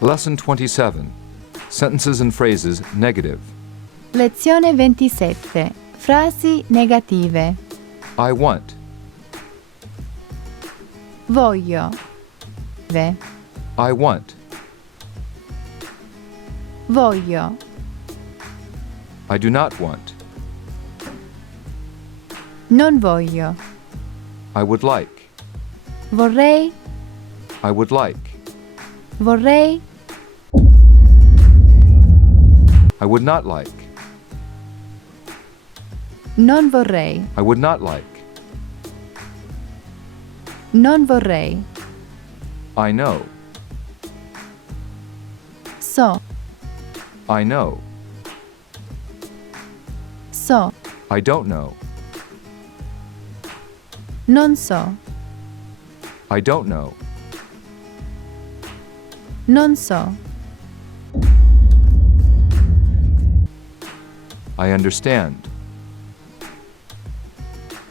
Lesson 27. Sentences and phrases negative. Lezione 27. Frasi negative. I want. Voglio. I want. Voglio. I do not want. Non voglio. I would like. Vorrei. I would like. Vorrei. I would not like. Non vorrei. I would not like. Non vorrei. I know. So. I know. So. I don't know. Non so. I don't know. Non so. I understand.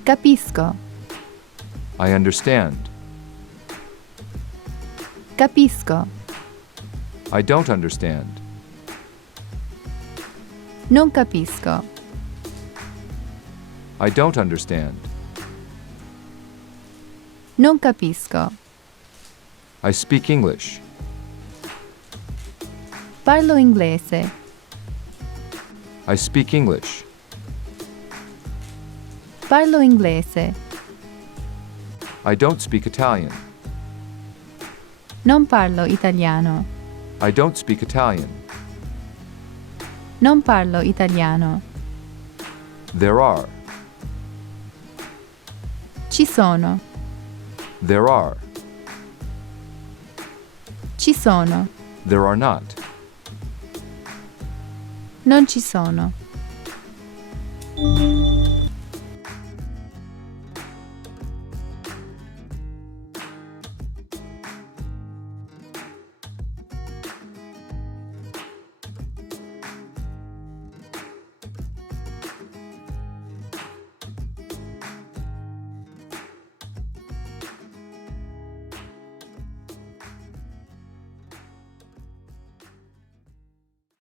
Capisco. I understand. Capisco. I don't understand. Non capisco. I don't understand. Non capisco. I speak English. Parlo inglese. I speak English. Parlo inglese. I don't speak Italian. Non parlo italiano. I don't speak Italian. Non parlo italiano. There are. Ci sono. There are. Ci sono. There are not. Non ci sono.